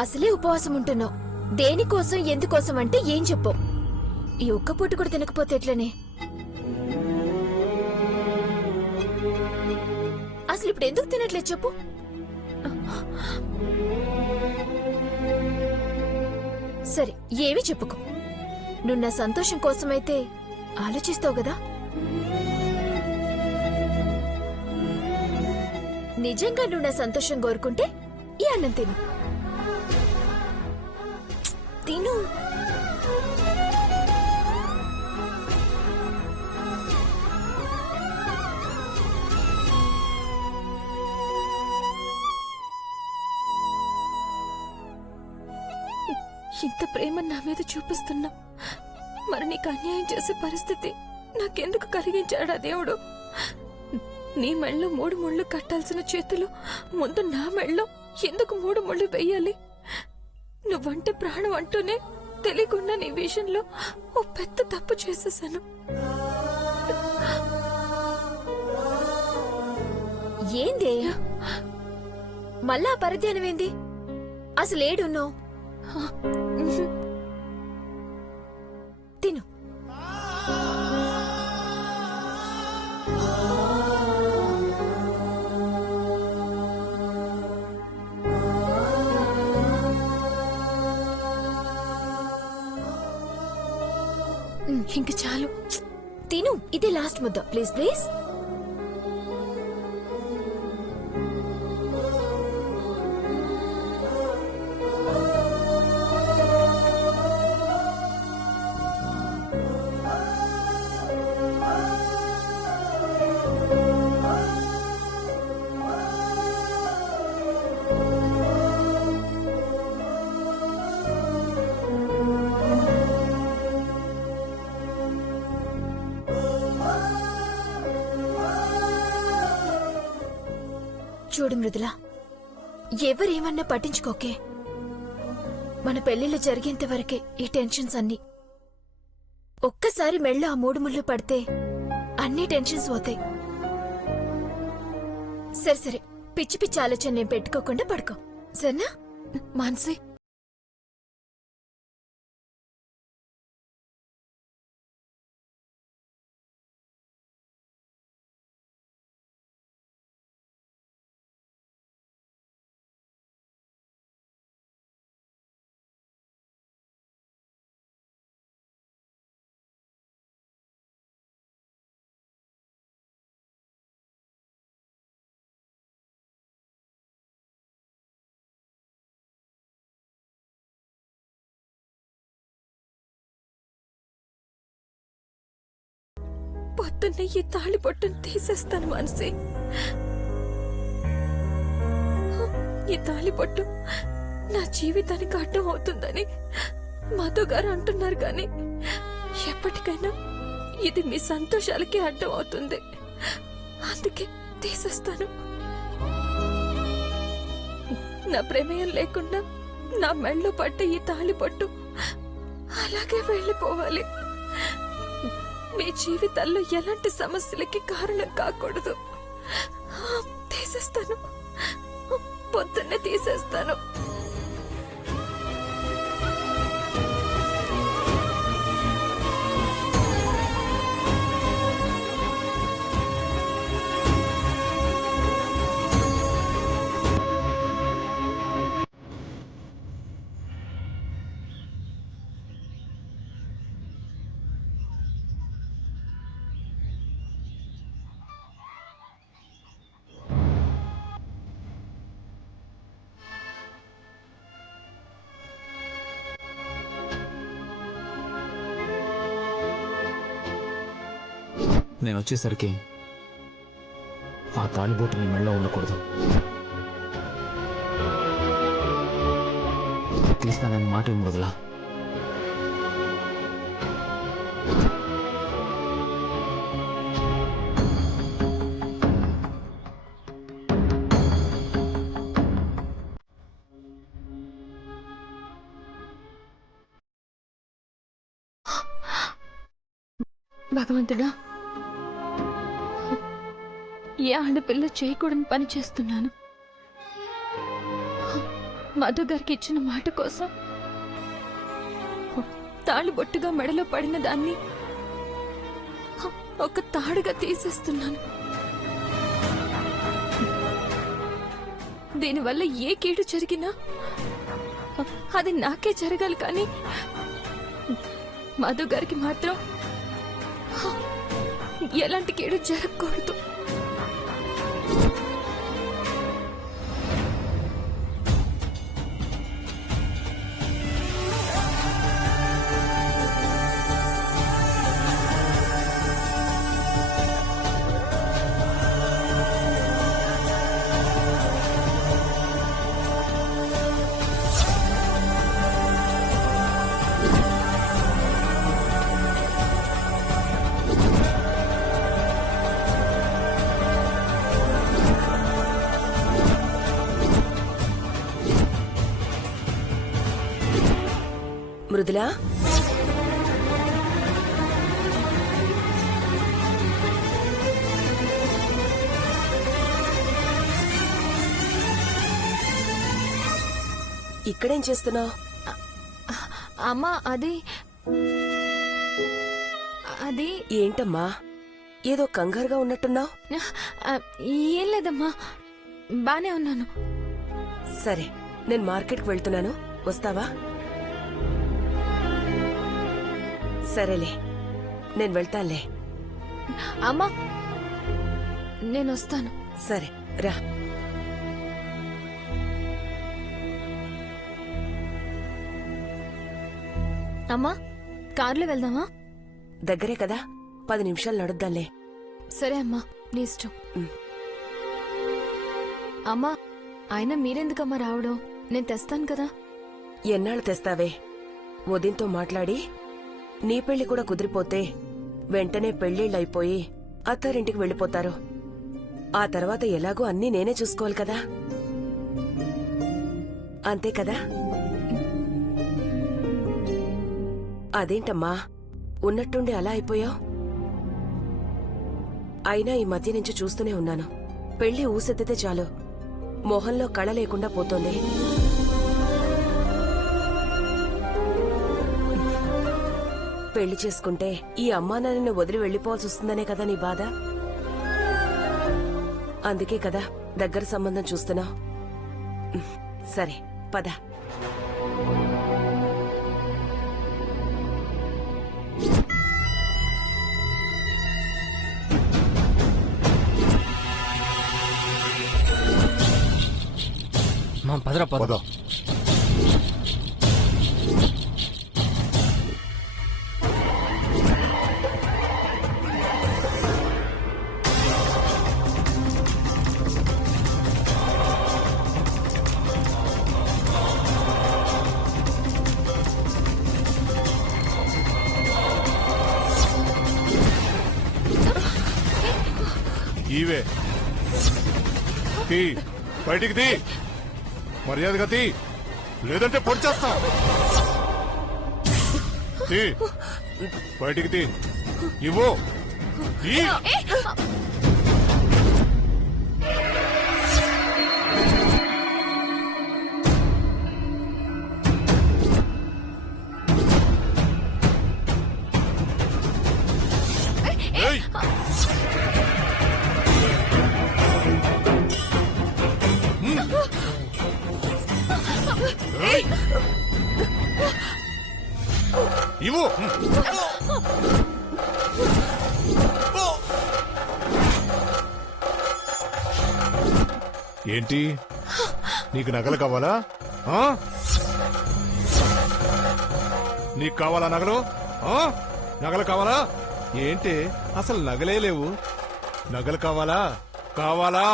అసలే ఉపవాసం ఉంటున్నావు. దేనికోసం ఎందుకోసం అంటే ఏం చెప్పు. ఈ ఒక్క పూట కూడా తినకపోతే ఎట్లనే? అసలు ఇప్పుడు ఎందుకు తినట్లేదు చెప్పు. సరే ఏమి చెప్పుకో. నువ్వు నా సంతోషం కోసమైతే ఆలోచిస్తావు కదా. నిజంగా నువ్వు నా సంతోషం కోరుకుంటే ఈ అన్నం తిను. తిను. ఇంత ప్రేమ నా మీద చూపిస్తున్నా, మరి నీకు అన్యాయం చేసే పరిస్థితి నాకెందుకు కలిగించాడా దేవుడు? నీ మెళ్ళో 3 ముళ్ళు కట్టాల్సిన చేతులు ముందు నా మెళ్ళో ఎందుకు 3 ముళ్ళు వెయ్యాలి? నువ్వంటే ప్రాణం అంటూనే తెలియకుండా నీ విషయంలో ఓ పెద్ద తప్పు చేసేసాను. ఏంది మళ్ళా పరధ్యానం ఏంది? అసలు ఏడున్నావు? తిను. ఇంక చాలు, తిను. ఇదే లాస్ట్ ముద్ద. Please please. చూడు మృదుల, ఎవరేమన్నా పట్టించుకోకే. మన పెళ్లిళ్ళు జరిగేంత వరకే ఈ టెన్షన్స్ అన్నీ. ఒక్కసారి మెళ్ళో ఆ 3 ముళ్ళు పడితే అన్ని టెన్షన్స్ పోతాయి. సరే సరే, పిచ్చి పిచ్చి ఆలోచన నేను పెట్టుకోకుండా పడుకో, సరేనా? మాన్సి, పొద్దున్నే ఈ తాళి పొట్టును తీసేస్తాను మానసి. ఈ తాళి పొట్టు నా జీవితానికి అడ్డం అవుతుందని మధు గారు అంటున్నారు, కానీ ఎప్పటికైనా ఇది మీ సంతోషాలకి అడ్డం అవుతుంది. అందుకే తీసేస్తాను. నా ప్రమేయం లేకుండా నా మెళ్ళలో పట్ట ఈ తాళి పొట్టు అలాగే వెళ్ళిపోవాలి. మీ జీవితాల్లో ఎలాంటి సమస్యలకి కారణం కాకూడదు. తీసేస్తాను, పొద్దున్నే తీసేస్తాను. నేను వచ్చేసరికి ఆ తాళిబోటు నీ మెళ్ళో ఉండకూడదు. తీస్తానని మాట మృదులా. భగవంతుడా, ఏ ఆడపిల్ల చేయకూడని పని చేస్తున్నాను. మధు గారికి ఇచ్చిన మాట కోసం తాళి బొట్టుగా మెడలో పడిన దాన్ని ఒక తాడుగా తీసేస్తున్నాను. దీనివల్ల ఏ కీడు జరిగినా అది నాకే జరగాలి, కానీ మధు గారికి మాత్రం ఎలాంటి కీడు జరగకూడదు. మృదులా, ఇక్కడేం చేస్తున్నావు? అమ్మా, అది ఏంటమ్మా, ఏదో కంగారుగా ఉన్నట్టున్నావు? ఏం లేదమ్మా, బానే ఉన్నాను. సరే, నేను మార్కెట్కి వెళ్తున్నాను, వస్తావా? సరేలే, నేను వెళ్తానులే. అమ్మా, నేను వస్తాను. సరే రా. అమ్మా, కారులో వెళ్దామా? దగ్గరే కదా, 10 నిమిషాలు నడుద్దాంలే. సరే అమ్మా, నీ ఇష్టం. అమ్మా, ఆయన మీరెందుకమ్మా రావడం? నేను తెస్తాను కదా. ఎన్నాళ్ళు తెస్తావే? ఉదయంతో మాట్లాడి నీ పెళ్లి కూడా కుదిరిపోతే వెంటనే పెళ్లిళ్ళైపోయి అత్తారింటికి వెళ్ళిపోతారు. ఆ తర్వాత ఎలాగో అన్నీ నేనే చూసుకోవాలి కదా, అంతే కదా? అదేంటమ్మా ఉన్నట్టుండి అలా అయిపోయావు? అయినా ఈ మధ్య నుంచి చూస్తూనే ఉన్నాను, పెళ్లి ఊసెత్తితే చాలు మొహంలో కళ లేకుండా పోతోంది. పెళ్లి చేసుకుంటే ఈ అమ్మానాన్నని వదిలి వెళ్లిపోవాల్సి వస్తుందనే కదా నీ బాధ? అందుకే కదా దగ్గర సంబంధం చూస్తున్నావు. సరే పద. పదరా పద. ఈవే తీ, బయటికి తీ, మర్యాదగా తీ, లేదంటే పొడిచేస్తా. తీ, బయటికి తీ, ఇవ్వు. ఇవ్వు. ఏంటి, నీకు నగలు కావాలా? నీకు కావాలా నగలు? నగలు కావాలా? ఏంటి అసలు నగలే లేవు, నగలు కావాలా? కావాలా?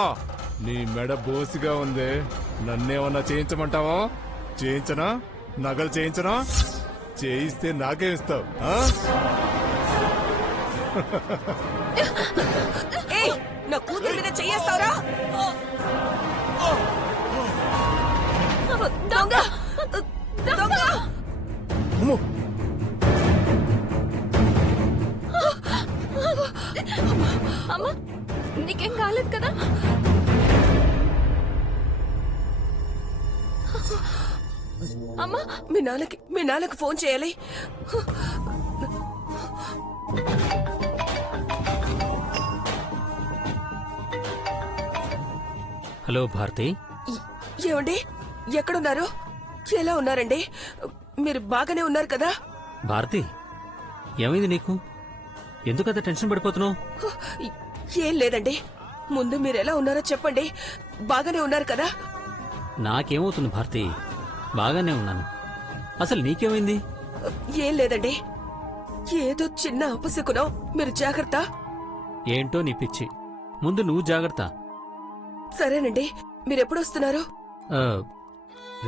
నీ మెడ బోసిగా ఉంది, నన్నేమన్నా చేయించమంటావా? చేయించనా? నగలు చేయించనా? చేయిస్తే నాకే ఇస్తావు. నా కూతురు మీద చెయ్యేస్తావురా? దొంగ! దొంగ! అమ్మో, అమ్మా, నీకేం కాలేదు కదా? అమ్మా మీ నాన్నకి ఫోన్ చేయాలి. హలో భారతి. ఏమండి, ఎక్కడున్నారు? ఎలా ఉన్నారండి? మీరు బాగానే ఉన్నారు కదా? భారతి, ఏమైంది నీకు? ఎందుకంత టెన్షన్ పడిపోతున్నావు? ఏం లేదండి. ముందు మీరు ఎలా ఉన్నారో చెప్పండి. బాగానే ఉన్నారు కదా? నాకేమవుతుంది భారతి, బాగానే ఉన్నాను. అసలు నీకేమైంది? ఏం లేదండి, ఏదో చిన్న అపశకునం. మీరు జాగ్రత్త. ఏంటో నీ పిచ్చి. ముందు నువ్వు జాగ్రత్త. సరేనండి, మీరెప్పుడు వస్తున్నారు? ఆ,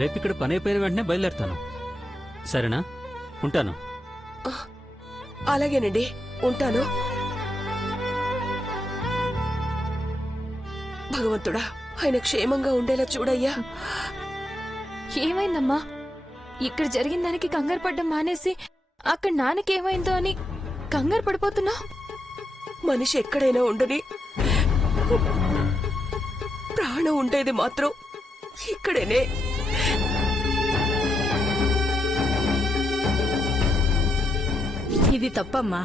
రేపిక్కడ పని అయిపోయిన వెంటనే బయలుదేరుతాను. సరేనా? ఉంటాను. అలాగేనండి, ఉంటాను. భగవంతుడా, ఆయన క్షేమంగా ఉండేలా చూడయ్యా. ఏమైందమ్మా? ఇక్కడ జరిగిన దానికి కంగారు పడ్డం మానేసి అక్కడ నాన్నకేమైందో అని కంగారు పడిపోతున్నా. మనిషి ఎక్కడైనా ఉండని, ప్రాణం ఉండేది మాత్రం ఇక్కడేనే. ఇది తప్పమ్మా.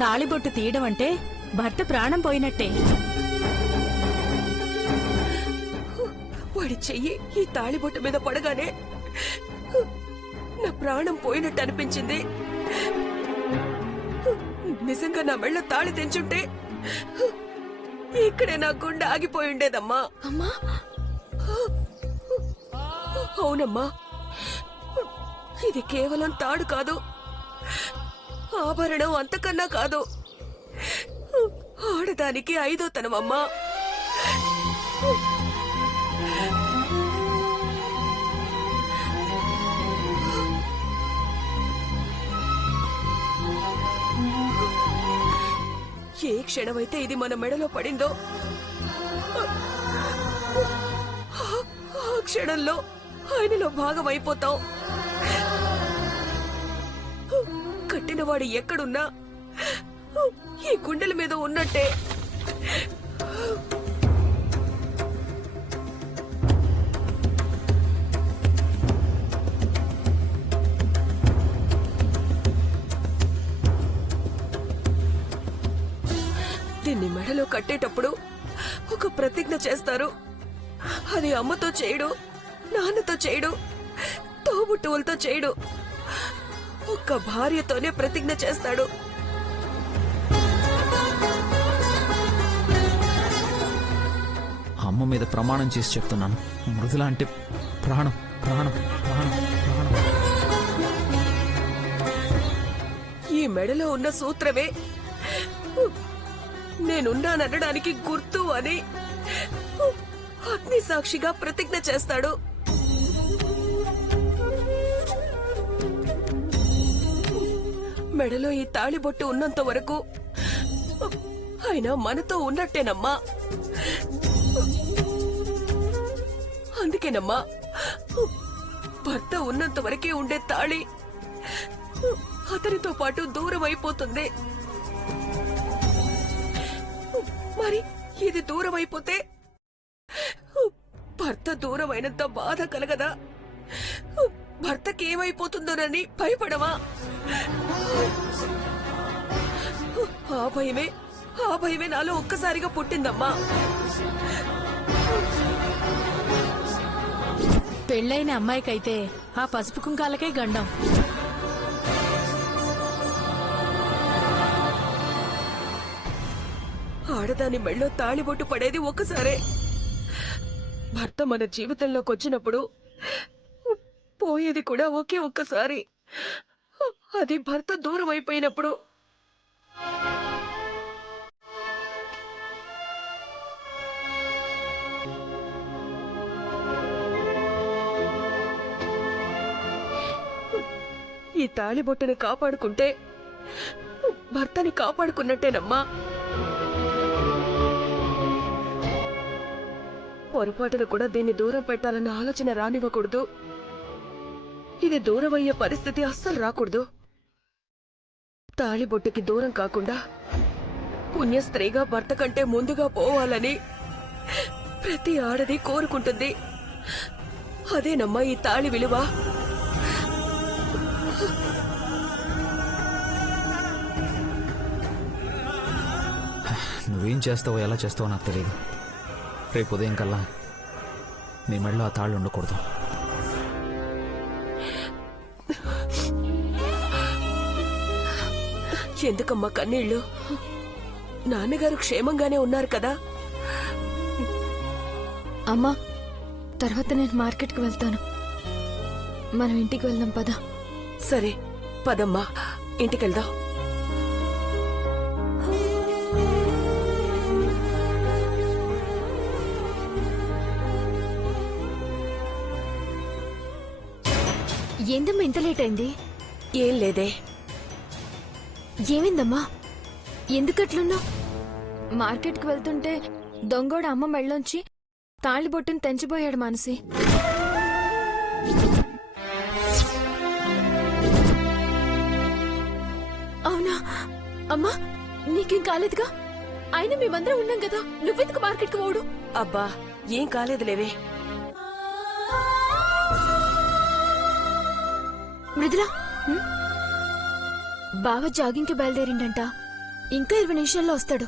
తాళిబొట్టు తీయడం అంటే భర్త ప్రాణం పోయినట్టే. వాడి చెయ్యి ఈ తాళిబొట్టు మీద పడగానే నా ప్రాణం పోయినట్టు అనిపించింది. నిజంగా నా మెళ్ళ తాళి తెంచుంటే ఇక్కడే నా గుండె ఆగిపోయి ఉండేదమ్మా. అమ్మా, అవునమ్మా, ఇది కేవలం తాడు కాదు, ఆభరణం అంతకన్నా కాదు. ఆడదానికి ఐదో తనమమ్మా. ఏ క్షణమైతే ఇది మన మెడలో పడిందో ఆ క్షణంలో ఆయనలో భాగం అయిపోతాం. కట్టినవాడు ఎక్కడున్నా ఈ గుండెల మీద ఉన్నట్టే. దీన్ని మెడలో కట్టేటప్పుడు ఒక ప్రతిజ్ఞ చేస్తారు. అది అమ్మతో చేయడు, నాన్నతో చేయడు, తోబుట్టువులతో చేయడు. ఒక్క భార్యతోనే ప్రతిజ్ఞ చేస్తాడు. అమ్మ మీద ప్రమాణం చేసి చెప్తున్నాను, మృదుల అంటే ప్రాణం ప్రాణం ప్రాణం ప్రాణం. ఈ మెడలో ఉన్న సూత్రమే నేనున్నాననడానికి గుర్తు అని అగ్ని సాక్షిగా ప్రతిజ్ఞ చేస్తాడు. మెడలో ఈ తాళిబొట్టు ఉన్నంత వరకు ఆయన మనతో ఉన్నట్టేనమ్మా. అందుకేనమ్మా భర్త ఉన్నంత వరకే ఉండే తాళి అతనితో పాటు దూరం అయిపోతుంది. మరి ఇది దూరం అయిపోతే భర్త దూరం అయినంత బాధ కలగదా? భర్తకి ఏమైపోతుందోనని భయపడవా? ఆ భయమే నాలో ఒక్కసారిగా పుట్టిందమ్మా. పెళ్ళైన అమ్మాయికైతే ఆ పసుపు కుంకాలకే గండం. ఆడదాని మెళ్ళో తాళిబొట్టు పడేది ఒక్కసారే. భర్త మన జీవితంలోకి వచ్చినప్పుడు పోయేది కూడా ఒకే ఒక్కసారి. అది భర్త దూరం అయిపోయినప్పుడు. ఈ తాళిబొట్టుని కాపాడుకుంటే భర్తని కాపాడుకున్నట్టేనమ్మా. పొరపాటును కూడా దీన్ని దూరం పెట్టాలన్న ఆలోచన రానివ్వకూడదు. ఇది దూరం అయ్యే పరిస్థితి అస్సలు రాకూడదు. తాళిబొట్టుకి దూరం కాకుండా పుణ్యస్త్రీగా భర్త కంటే ముందుగా పోవాలని ప్రతి ఆడది కోరుకుంటుంది. అదేనమ్మా ఈ తాళి విలువ. నువ్వేం చేస్తావో ఎలా చేస్తావో నాకు తెలియదు. రేపు ఉదయం కల్లా నీ మెడలో ఆ తాళ్ళు ఉండకూడదు. ఎందుకమ్మా కన్నీళ్ళు? నాన్నగారు క్షేమంగానే ఉన్నారు కదా? అమ్మా, తర్వాత నేను మార్కెట్కి వెళ్తాను. మనం ఇంటికి వెళ్దాం పదా. సరే పదమ్మా, ఇంటికెళ్దాం. ఏందమ్మా ఇంత లేట్ అయింది? ఏం లేదే. ఏమైందమ్మా? ఎందుకట్లున్నావు? మార్కెట్కి వెళ్తుంటే దొంగోడు అమ్మ మెళ్ళొంచి తాళిబొట్టును తెంచిపోయాడు మానసి. అవునా అమ్మా? నీకేం కాలేదుగా? అయినా మేమందరం ఉన్నాం కదా, నువ్వెందుకు మార్కెట్కి పోడు? అబ్బా ఏం కాలేదులేవే. మృదులా, బావ జాగింగ్కి బయలుదేరిండంట. ఇంకా 20 నిమిషాల్లో వస్తాడు.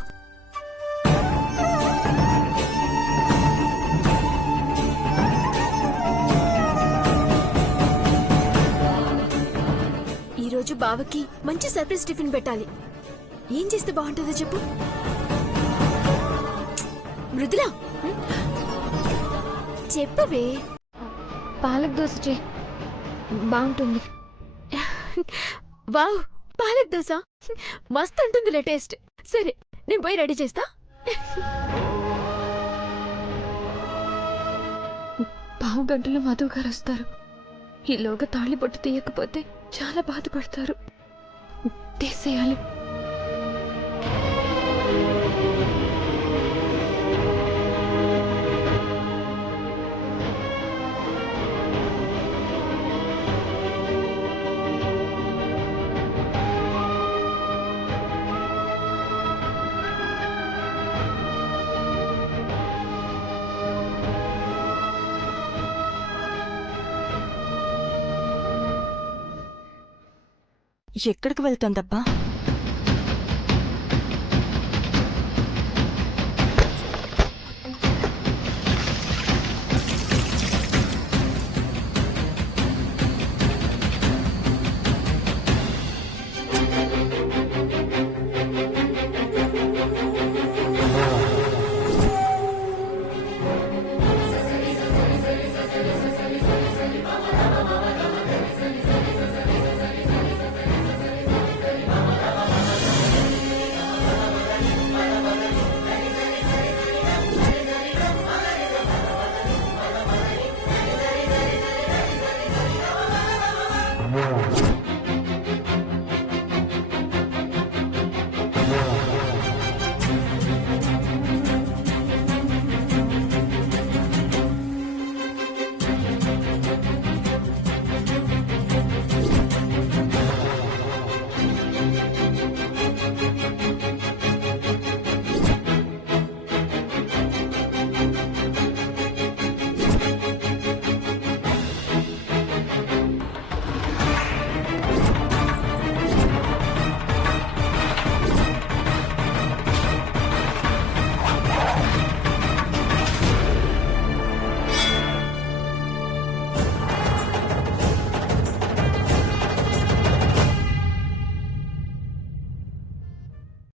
ఈరోజు బావకి మంచి సర్ప్రైజ్ టిఫిన్ పెట్టాలి. ఏం చేస్తే బాగుంటుందో చెప్పు. మృదులా చెప్పవే. పాలక్ దోశ చే, బాగుంటుంది. వావ్, పాలక్ దోశ మస్తు ఉంటుందిలే టేస్ట్. సరే నేను పోయి రెడీ చేస్తా. పావు గంటలో మధు గారు వస్తారు. ఈలోగా తాళి బొట్టు తీయకపోతే చాలా బాధపడతారు. తీసేయాలి. ఎక్కడికి వెళ్తోందబ్బా?